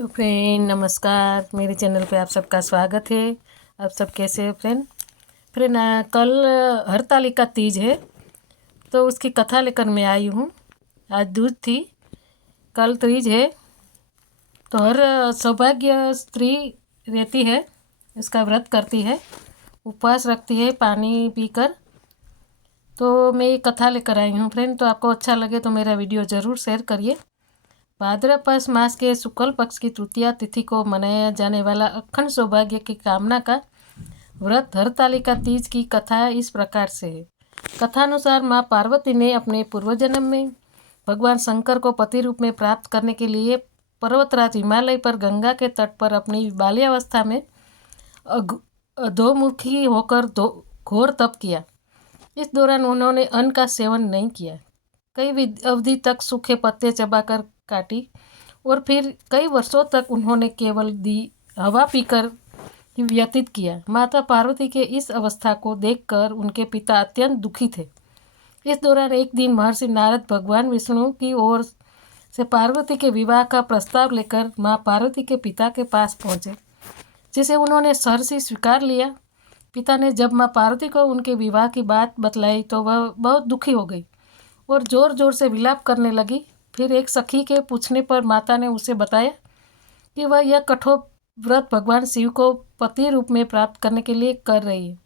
Hello friend, नमस्कार। मेरे channel पे आप सबका स्वागत है। आप सब कैसे हो फ्रेंड? कल हरतालिका तीज है, तो उसकी कथा लेकर मैं आई हूँ। आज दूज थी, कल तीज है। तो हर सौभाग्य स्त्री रहती है, इसका व्रत करती है, उपवास रखती है पानी पीकर। तो मैं ये कथा लेकर आई हूँ फ्रेंड। तो आपको अच्छा लगे तो मेरा वीडियो ज़रूर शेयर करिए। भाद्रपद मास के शुक्ल पक्ष की तृतीया तिथि को मनाया जाने वाला अखंड सौभाग्य की कामना का व्रत हरतालिका तीज की कथा इस प्रकार से है। कथानुसार माँ पार्वती ने अपने पूर्वजन्म में भगवान शंकर को पति रूप में प्राप्त करने के लिए पर्वतराज हिमालय पर गंगा के तट पर अपनी बाल्यावस्था में अधोमुखी होकर घोर तप किया। इस दौरान उन्होंने अन्न का सेवन नहीं किया, कई अवधि तक सूखे पत्ते चबाकर काटी और फिर कई वर्षों तक उन्होंने केवल हवा पीकर व्यतीत किया। माता पार्वती के इस अवस्था को देखकर उनके पिता अत्यंत दुखी थे। इस दौरान एक दिन महर्षि नारद भगवान विष्णु की ओर से पार्वती के विवाह का प्रस्ताव लेकर माँ पार्वती के पिता के पास पहुँचे, जिसे उन्होंने सहर्षि स्वीकार लिया। पिता ने जब माँ पार्वती को उनके विवाह की बात बतलाई तो वह बहुत दुखी हो गई और ज़ोर ज़ोर से विलाप करने लगी। फिर एक सखी के पूछने पर माता ने उसे बताया कि वह यह कठोर व्रत भगवान शिव को पति रूप में प्राप्त करने के लिए कर रही है,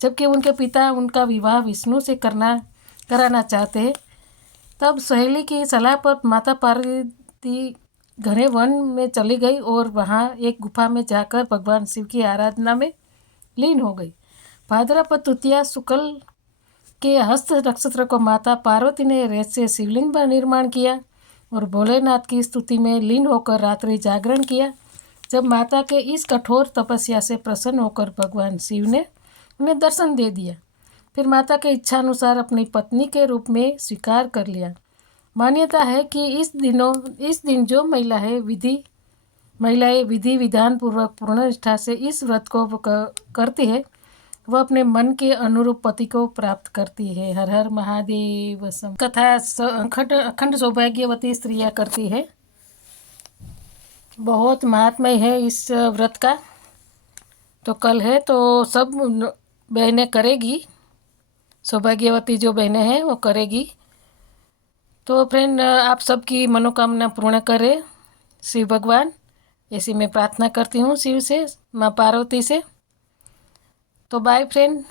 जबकि उनके पिता उनका विवाह विष्णु से कराना चाहते हैं। तब सहेली की सलाह पर माता पार्वती घने वन में चली गई और वहाँ एक गुफा में जाकर भगवान शिव की आराधना में लीन हो गई। भाद्रपद तृतीया शुक्ल के हस्त नक्षत्र को माता पार्वती ने रेत से शिवलिंग का निर्माण किया और भोलेनाथ की स्तुति में लीन होकर रात्रि जागरण किया। जब माता के इस कठोर तपस्या से प्रसन्न होकर भगवान शिव ने उन्हें दर्शन दे दिया, फिर माता के इच्छानुसार अपनी पत्नी के रूप में स्वीकार कर लिया। मान्यता है कि इस दिन जो महिलाएं विधि विधान पूर्वक पूर्ण निष्ठा से इस व्रत को करती है, वह अपने मन के अनुरूप पति को प्राप्त करती है। हर हर महादेव। कथा अखंड सौभाग्यवती स्त्रियां करती है। बहुत महात्म्य है इस व्रत का। तो कल है तो सब बहनें करेगी, सौभाग्यवती जो बहनें हैं वो करेगी। तो फ्रेंड, आप सबकी मनोकामना पूर्ण करे शिव भगवान, ऐसी मैं प्रार्थना करती हूँ शिव से, माँ पार्वती से। तो बाय फ्रेंड।